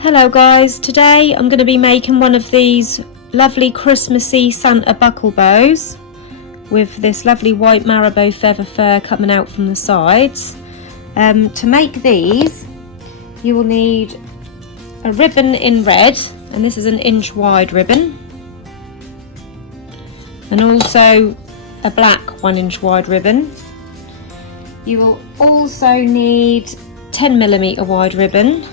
Hello guys, today I'm going to be making one of these lovely Christmassy Santa buckle bows with this lovely white marabou feather fur coming out from the sides. To make these you will need a ribbon in red, and this is an inch wide ribbon, and also a black 1 inch wide ribbon. You will also need 10mm wide ribbon,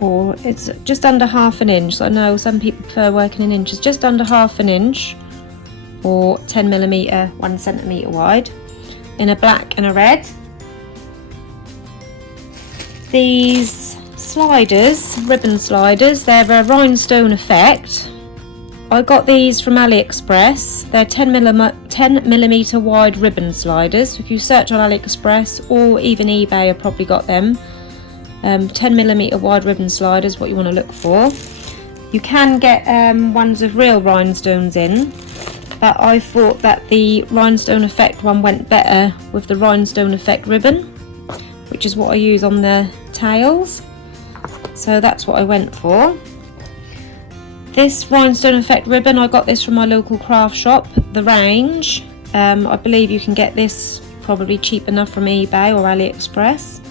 or it's just under ½ an inch. So I know some people prefer working in inches, just under ½ an inch, or 10mm 1 centimetre wide, in a black and a red. These sliders, ribbon sliders, they're a rhinestone effect. I got these from AliExpress. They're 10mm wide ribbon sliders. If you search on AliExpress or even eBay, I've probably got them. 10mm wide ribbon sliders, what you want to look for. You can get ones with real rhinestones in, but I thought that the rhinestone effect one went better with the rhinestone effect ribbon, which is what I use on the tails, so that's what I went for. This rhinestone effect ribbon, I got this from my local craft shop, The Range. I believe you can get this probably cheap enough from eBay or AliExpress,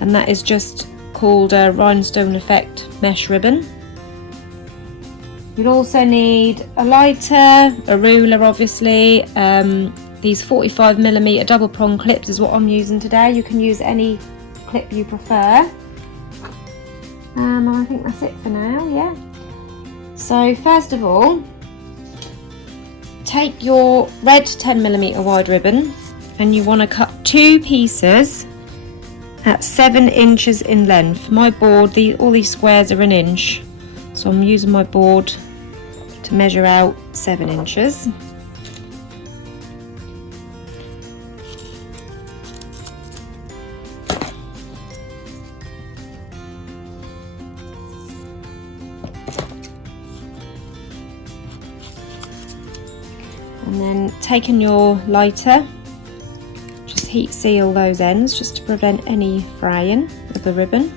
and that is just called a rhinestone effect mesh ribbon. You'll also need a lighter, a ruler obviously. These 45mm double prong clips is what I'm using today. You can use any clip you prefer. I think that's it for now, yeah. So first of all, take your red 10mm wide ribbon, and you want to cut 2 pieces at 7 inches in length. My board, all these squares are 1 inch, so I'm using my board to measure out 7 inches. And then taking your lighter, just heat seal those ends just to prevent any fraying of the ribbon.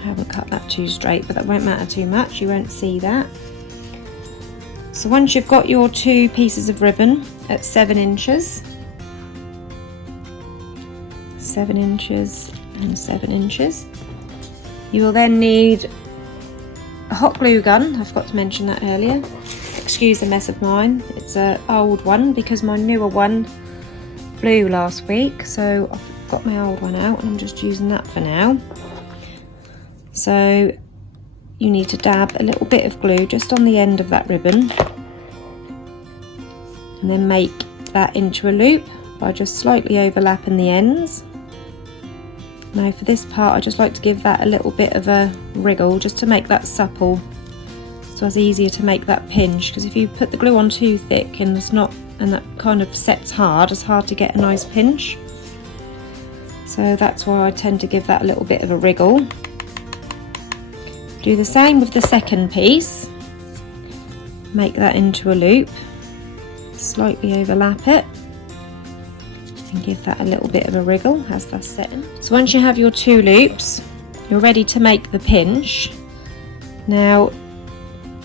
I haven't cut that too straight, but that won't matter too much, you won't see that. So once you've got your 2 pieces of ribbon at 7 inches, 7 inches and 7 inches, you will then need a hot glue gun. I forgot to mention that earlier. Excuse the mess of mine, it's an old one because my newer one blew last week, so I've got my old one out and I'm just using that for now. So you need to dab a little bit of glue just on the end of that ribbon, and then make that into a loop by just slightly overlapping the ends. Now for this part I just like to give that a little bit of a wriggle just to make that supple, so it's easier to make that pinch, because if you put the glue on too thick and that kind of sets hard, it's hard to get a nice pinch. So that's why I tend to give that a little bit of a wriggle. Do the same with the second piece, make that into a loop, slightly overlap it and give that a little bit of a wriggle as that's setting. So once you have your 2 loops, you're ready to make the pinch. Now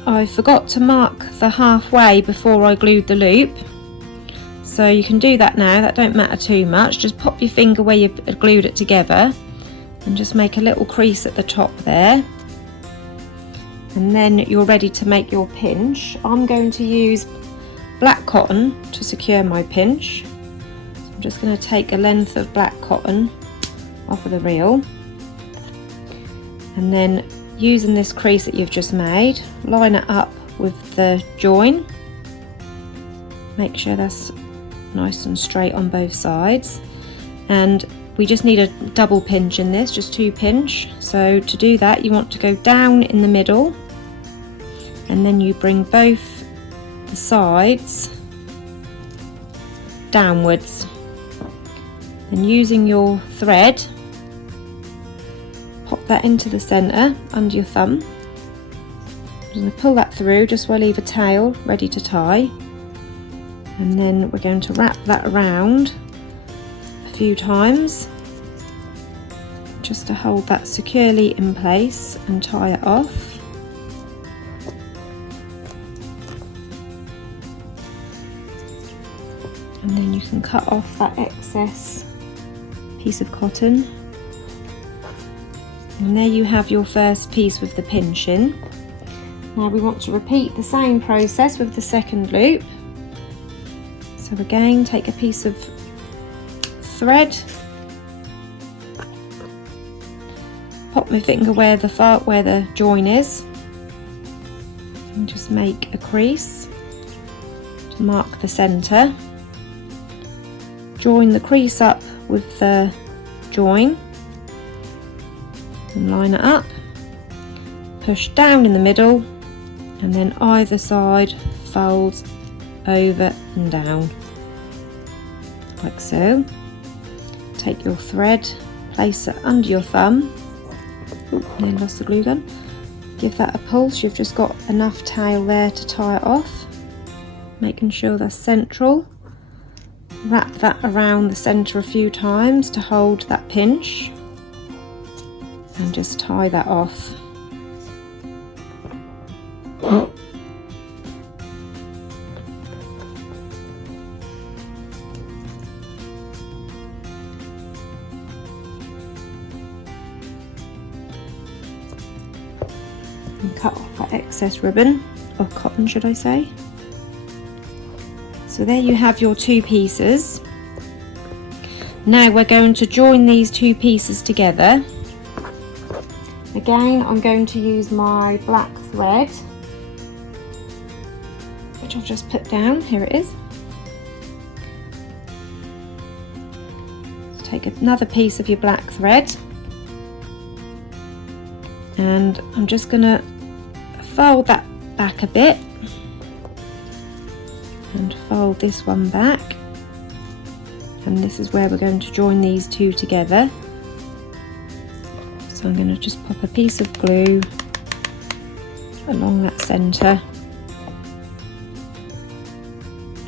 I forgot to mark the halfway before I glued the loop, so you can do that now, that don't matter too much. Just pop your finger where you've glued it together and just make a little crease at the top there, and then you're ready to make your pinch. I'm going to use black cotton to secure my pinch. I'm just going to take a length of black cotton off of the reel, and then using this crease that you've just made, line it up with the join. Make sure that's nice and straight on both sides, and we just need a double pinch in this, just 2 pinch. So to do that you want to go down in the middle, and then you bring both the sides downwards, and using your thread pop that into the centre under your thumb. I'm going to pull that through just so I leave a tail ready to tie, and then we're going to wrap that around few times just to hold that securely in place and tie it off. And then you can cut off that excess piece of cotton. And there you have your first piece with the pinch in. Now we want to repeat the same process with the second loop. So again, take a piece of thread, pop my finger where the join is, and just make a crease to mark the centre. Join the crease up with the join and line it up. Push down in the middle, and then either side folds over and down like so. Take your thread, place it under your thumb. Nearly lost the glue gun. Give that a pulse. You've just got enough tail there to tie it off, making sure that's central. Wrap that around the centre a few times to hold that pinch, and just tie that off. And cut off that excess ribbon, or cotton should I say. So there you have your two pieces. Now we're going to join these two pieces together. Again, I'm going to use my black thread, which I've just put down. Here it is. Take another piece of your black thread, and I'm just going to fold that back a bit and fold this one back, and this is where we're going to join these two together. So I'm going to just pop a piece of glue along that centre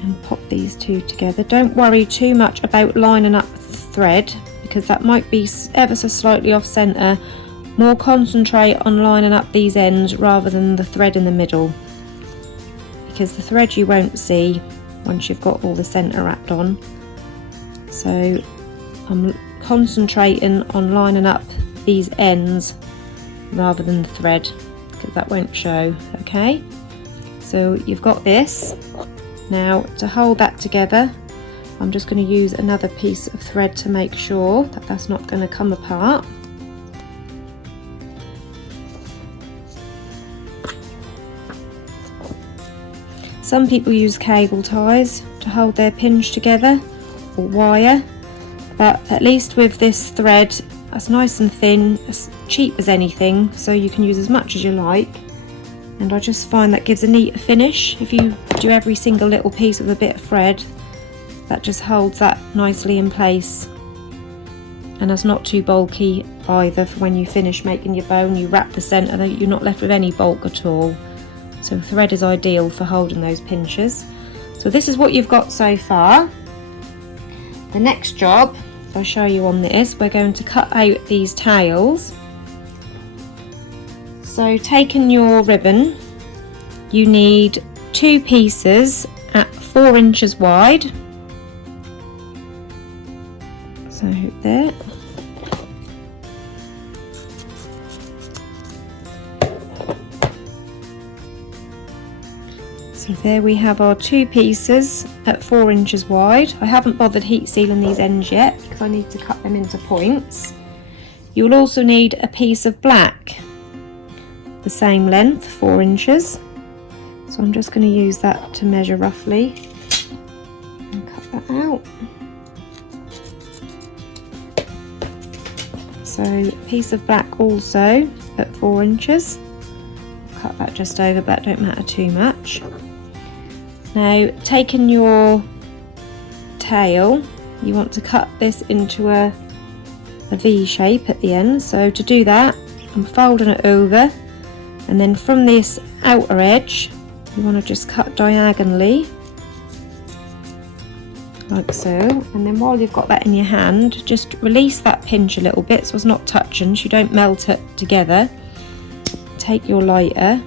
and pop these two together. Don't worry too much about lining up the thread, because that might be ever so slightly off centre. More concentrate on lining up these ends rather than the thread in the middle, because the thread you won't see once you've got all the centre wrapped on. So I'm concentrating on lining up these ends rather than the thread, because that won't show. Okay, so you've got this. Now to hold that together, I'm just going to use another piece of thread to make sure that that's not going to come apart. Some people use cable ties to hold their pinch together, or wire, but at least with this thread, that's nice and thin, as cheap as anything, so you can use as much as you like. And I just find that gives a neat finish. If you do every single little piece with a bit of thread, that just holds that nicely in place, and it's not too bulky either. For when you finish making your bow and you wrap the centre, you're not left with any bulk at all. So thread is ideal for holding those pinches. So this is what you've got so far. The next job, if I show you on this, we're going to cut out these tails. So taking your ribbon, you need two pieces at 4 inches wide. So there. So there we have our two pieces at 4 inches wide. I haven't bothered heat sealing these ends yet because I need to cut them into points. You will also need a piece of black, the same length, 4 inches. So I'm just going to use that to measure roughly and cut that out. So a piece of black also at 4 inches. Cut that just over, but that don't matter too much. Now, taking your tail, you want to cut this into a V shape at the end. So to do that, I'm folding it over, and then from this outer edge, you want to just cut diagonally like so. And then while you've got that in your hand, just release that pinch a little bit so it's not touching, so you don't melt it together. Take your lighter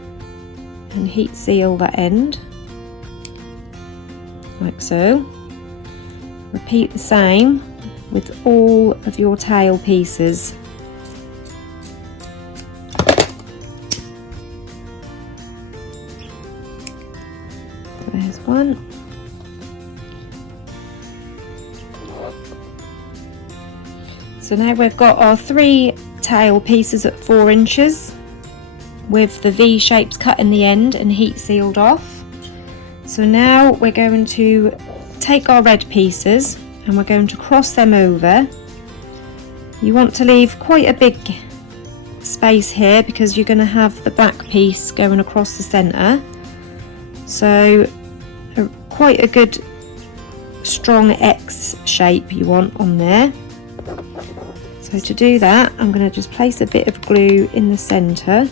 and heat seal that end, like so. Repeat the same with all of your tail pieces. There's one. So now we've got our 3 tail pieces at 4 inches with the V shapes cut in the end and heat sealed off. So now we're going to take our red pieces and we're going to cross them over. You want to leave quite a big space here because you're going to have the black piece going across the centre. So quite a good strong X shape you want on there. So to do that, I'm going to just place a bit of glue in the centre.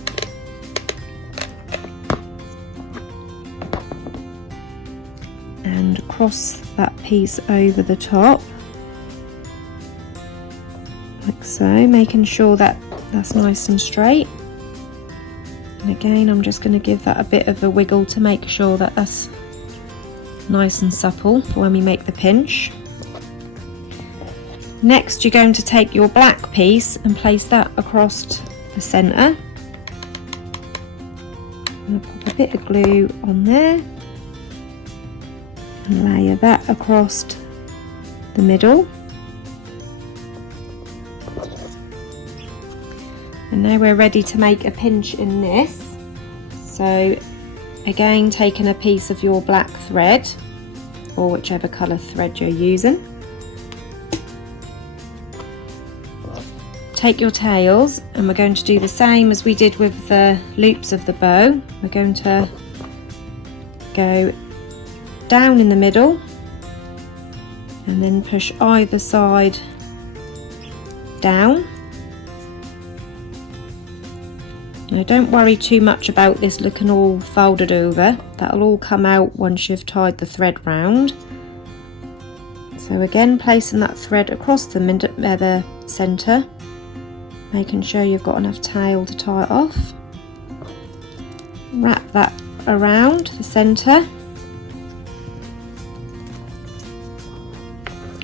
And cross that piece over the top. Like so, making sure that that's nice and straight. And again, I'm just going to give that a bit of a wiggle to make sure that that's nice and supple for when we make the pinch. Next, you're going to take your black piece and place that across the centre. I'm going to pop a bit of glue on there and layer that across the middle. And now we're ready to make a pinch in this. So again, taking a piece of your black thread or whichever colour thread you're using. Take your tails and we're going to do the same as we did with the loops of the bow. We're going to go down in the middle and then push either side down. Now don't worry too much about this looking all folded over. That'll all come out once you've tied the thread round. So again, placing that thread across the centre, making sure you've got enough tail to tie it off. Wrap that around the centre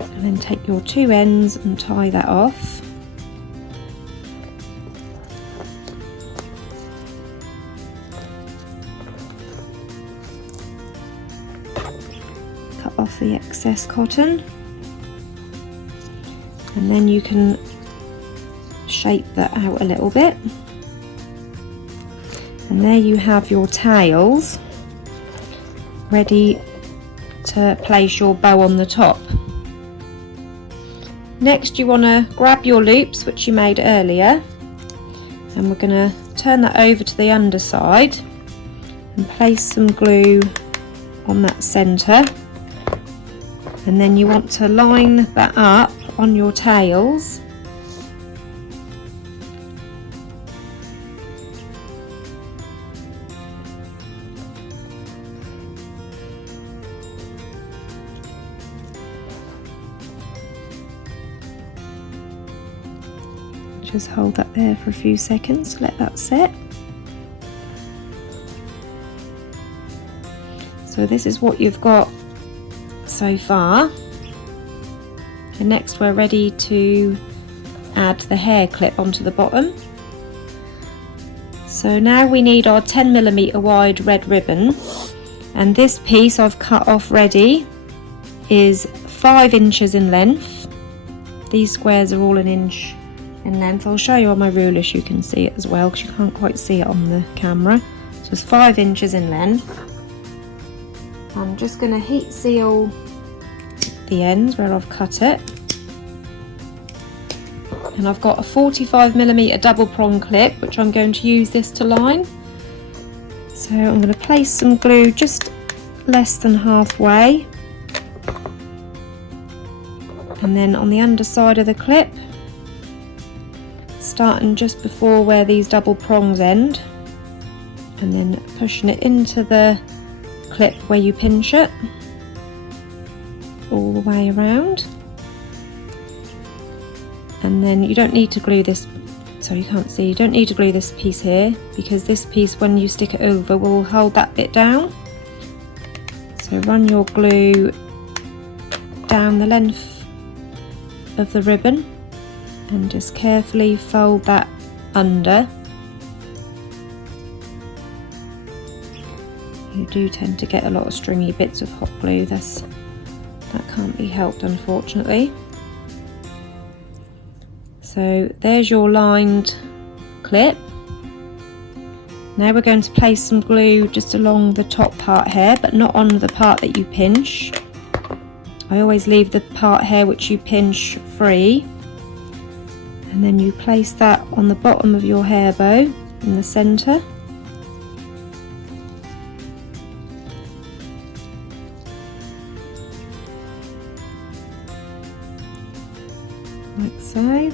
and then take your 2 ends and tie that off. Cut off the excess cotton and then you can shape that out a little bit, and there you have your tails ready to place your bow on the top. Next you want to grab your loops which you made earlier and we're going to turn that over to the underside and place some glue on that centre, and then you want to line that up on your tails. Just hold that there for a few seconds, let that set. So this is what you've got so far. And next we're ready to add the hair clip onto the bottom. So now we need our 10mm wide red ribbon, and this piece I've cut off ready is 5 inches in length. These squares are all 1 inch in length. I'll show you on my ruler so you can see it as well, because you can't quite see it on the camera. So it's 5 inches in length. I'm just going to heat seal the ends where I've cut it, and I've got a 45mm double prong clip which I'm going to use this to line. So I'm going to place some glue just less than halfway, and then on the underside of the clip, starting just before where these double prongs end, and then pushing it into the clip where you pinch it all the way around. And then you don't need to glue this, so you can't see, you don't need to glue this piece here, because this piece, when you stick it over, will hold that bit down. So run your glue down the length of the ribbon and just carefully fold that under. You do tend to get a lot of stringy bits of hot glue, that can't be helped, unfortunately. So there's your lined clip. Now we're going to place some glue just along the top part here, but not on the part that you pinch. I always leave the part here which you pinch free, and then you place that on the bottom of your hair bow in the centre. Like so.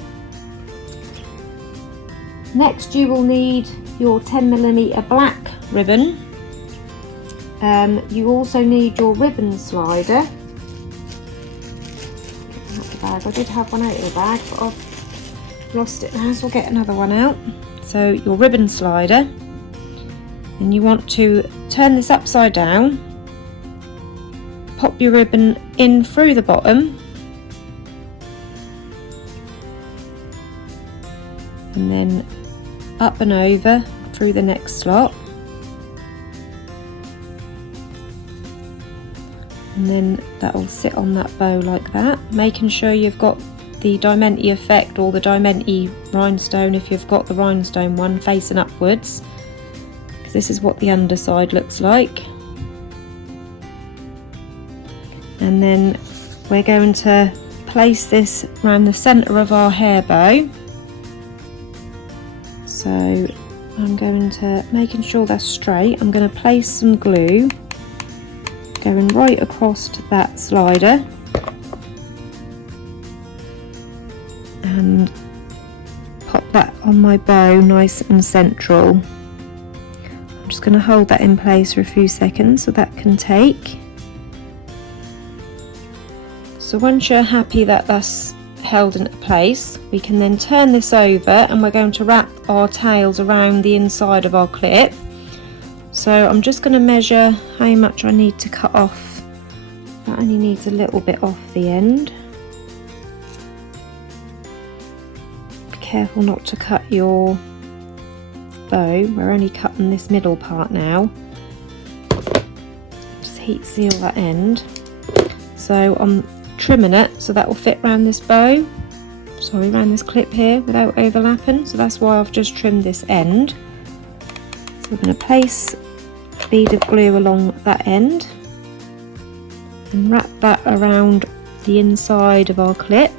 Next you will need your 10mm black ribbon. You also need your ribbon slider. I did have one out of the bag, but I've lost it now, so I'll get another one out. So your ribbon slider, and you want to turn this upside down, pop your ribbon in through the bottom, and then up and over through the next slot, and then that will sit on that bow like that, making sure you've got the diamante effect, or the diamante rhinestone if you've got the rhinestone one, facing upwards, because this is what the underside looks like. And then we're going to place this around the centre of our hair bow. So I'm going to, making sure that's straight, I'm going to place some glue going right across to that slider and pop that on my bow nice and central. I'm just going to hold that in place for a few seconds so that can take. So once you're happy that that's held into place, we can then turn this over, and we're going to wrap our tails around the inside of our clip. So I'm just going to measure how much I need to cut off. That only needs a little bit off the end. Be careful not to cut your bow, we're only cutting this middle part now. Just heat seal that end. So I'm trimming it so that will fit around this bow, sorry, around this clip here without overlapping, so that's why I've just trimmed this end. So we're going to place a bead of glue along that end and wrap that around the inside of our clip.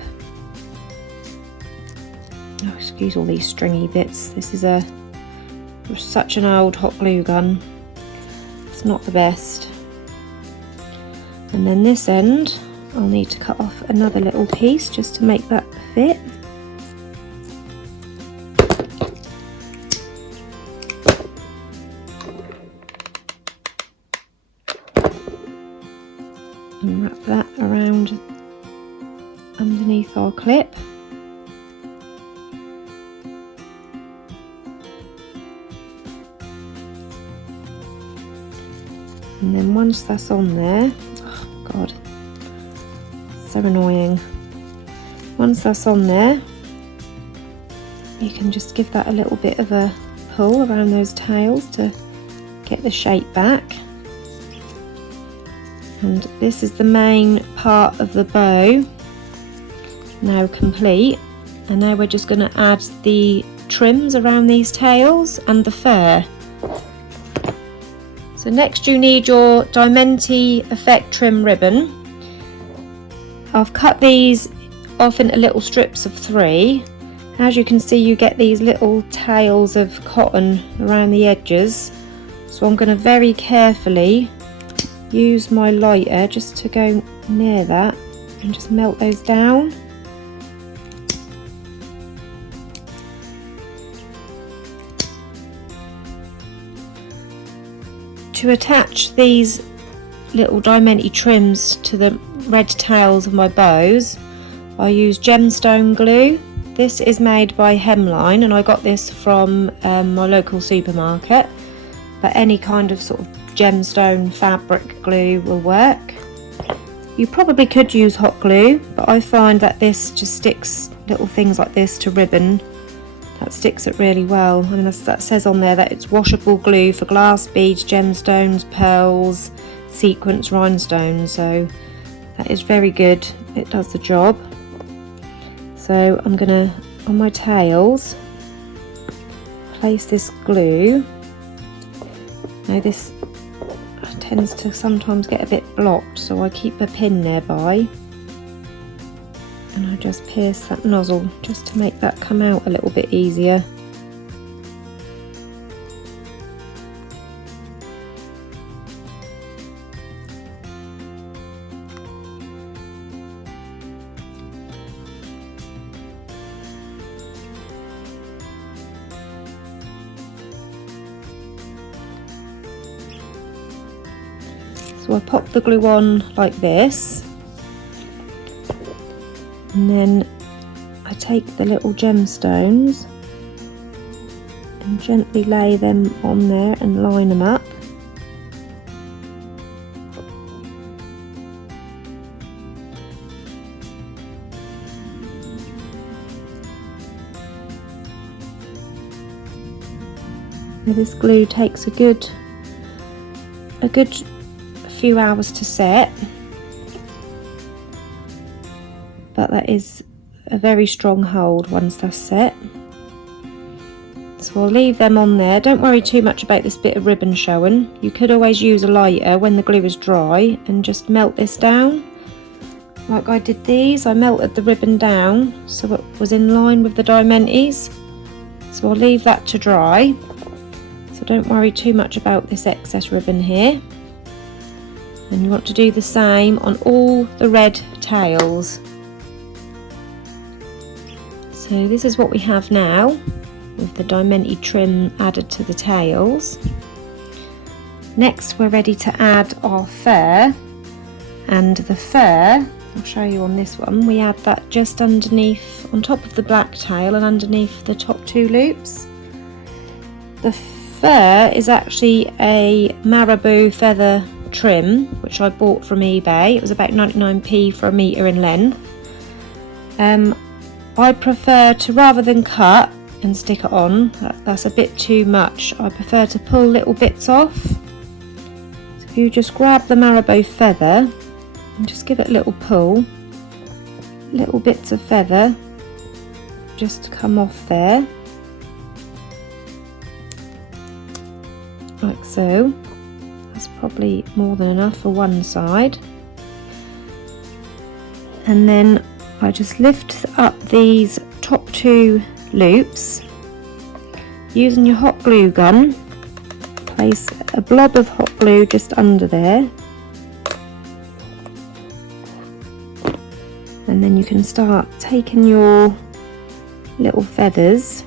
Oh, excuse all these stringy bits, this is such an old hot glue gun, it's not the best. And then this end I'll need to cut off another little piece just to make that fit. And wrap that around underneath our clip. And then once that's on there, oh God, so annoying. Once that's on there, you can just give that a little bit of a pull around those tails to get the shape back. And this is the main part of the bow now complete, and now we're just going to add the trims around these tails and the fur. So next you need your diamante effect trim ribbon. I've cut these off into little strips of 3. As you can see, you get these little tails of cotton around the edges, so I'm going to very carefully use my lighter just to go near that and just melt those down. To attach these little diamante trims to the red tails of my bows, I use gemstone glue. This is made by Hemline and I got this from my local supermarket, but any kind of sort of gemstone fabric glue will work. You probably could use hot glue, but I find that this just sticks little things like this to ribbon. That sticks it really well, and that says on there that it's washable glue for glass beads, gemstones, pearls, sequins, rhinestones, so that is very good. It does the job. So I'm gonna, on my tails, place this glue. Now this tends to sometimes get a bit blocked, so I keep a pin nearby and I just pierce that nozzle just to make that come out a little bit easier. So I pop the glue on like this, and then I take the little gemstones and gently lay them on there and line them up. Now this glue takes a good few hours to set, but that is a very strong hold once that's set. So I'll leave them on there. Don't worry too much about this bit of ribbon showing. You could always use a lighter when the glue is dry and just melt this down like I did these. I melted the ribbon down so it was in line with the diamantes. So I'll leave that to dry, so don't worry too much about this excess ribbon here. And you want to do the same on all the red tails. So this is what we have now with the diamante trim added to the tails. Next we're ready to add our fur, and the fur, I'll show you on this one, we add that just underneath, on top of the black tail and underneath the top two loops. The fur is actually a marabou feather trim which I bought from eBay. It was about 99p for a metre in length. I prefer to, rather than cut and stick it on, that's a bit too much, I prefer to pull little bits off. So if you just grab the marabou feather and just give it a little pull, little bits of feather just come off there like so. That's probably more than enough for one side, and then I just lift up these top two loops using your hot glue gun. Place a blob of hot glue just under there, and then you can start taking your little feathers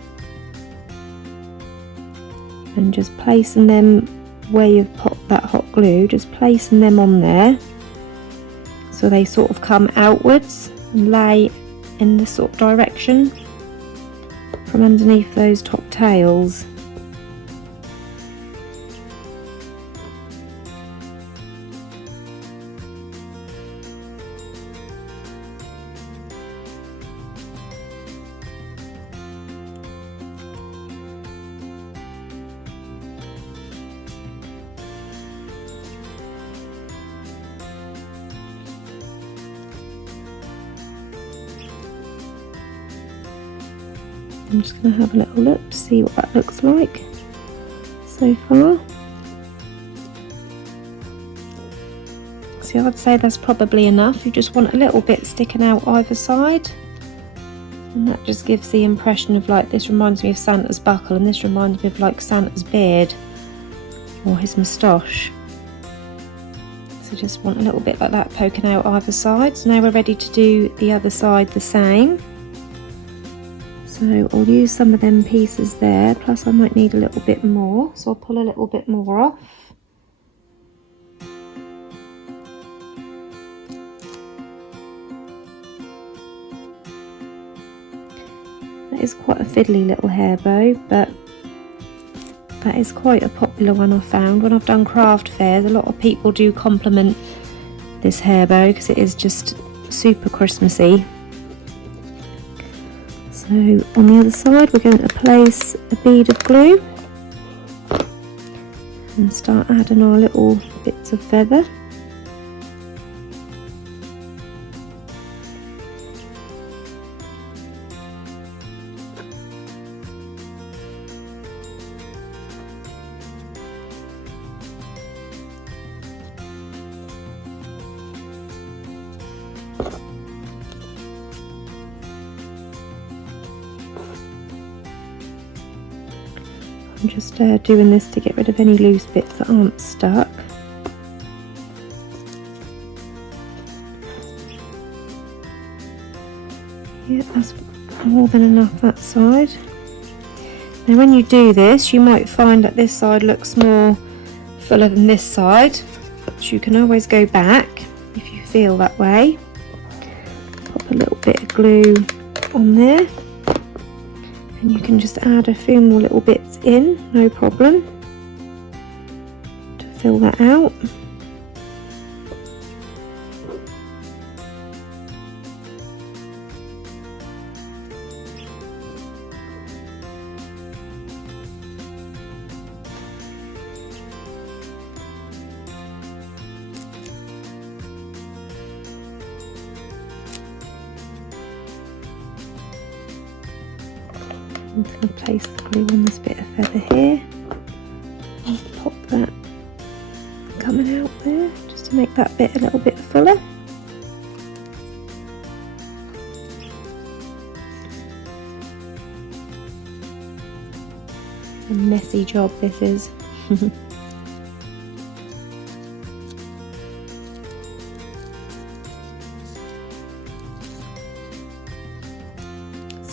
and just placing them where you've popped that hot glue, just placing them on there so they sort of come outwards and lay in this sort of direction from underneath those top tails. I'm just going to have a little look to see what that looks like so far. See, I'd say that's probably enough. You just want a little bit sticking out either side, and that just gives the impression of, like, this reminds me of Santa's buckle and this reminds me of like Santa's beard or his moustache. So just want a little bit like that poking out either side. So now we're ready to do the other side the same. So I'll use some of them pieces there, plus I might need a little bit more, so I'll pull a little bit more off. That is quite a fiddly little hair bow, but that is quite a popular one I've found. When I've done craft fairs, a lot of people do compliment this hair bow because it is just super Christmassy. So on the other side we're going to place a bead of glue and start adding our little bits of feather. I'm just doing this to get rid of any loose bits that aren't stuck. Yeah, that's more than enough that side. Now when you do this, you might find that this side looks more fuller than this side, but you can always go back if you feel that way. Pop a little bit of glue on there. And you can just add a few more little bits in, no problem, to fill that out. I'm going to place the glue on this bit of feather here and pop that coming out there just to make that bit a little bit fuller. A messy job this is.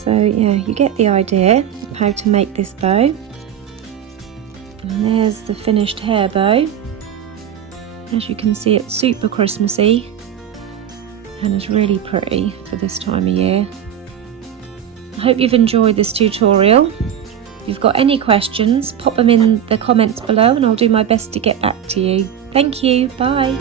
So yeah, you get the idea of how to make this bow. And there's the finished hair bow. As you can see, it's super Christmassy and it's really pretty for this time of year. I hope you've enjoyed this tutorial. If you've got any questions, pop them in the comments below and I'll do my best to get back to you. Thank you, bye.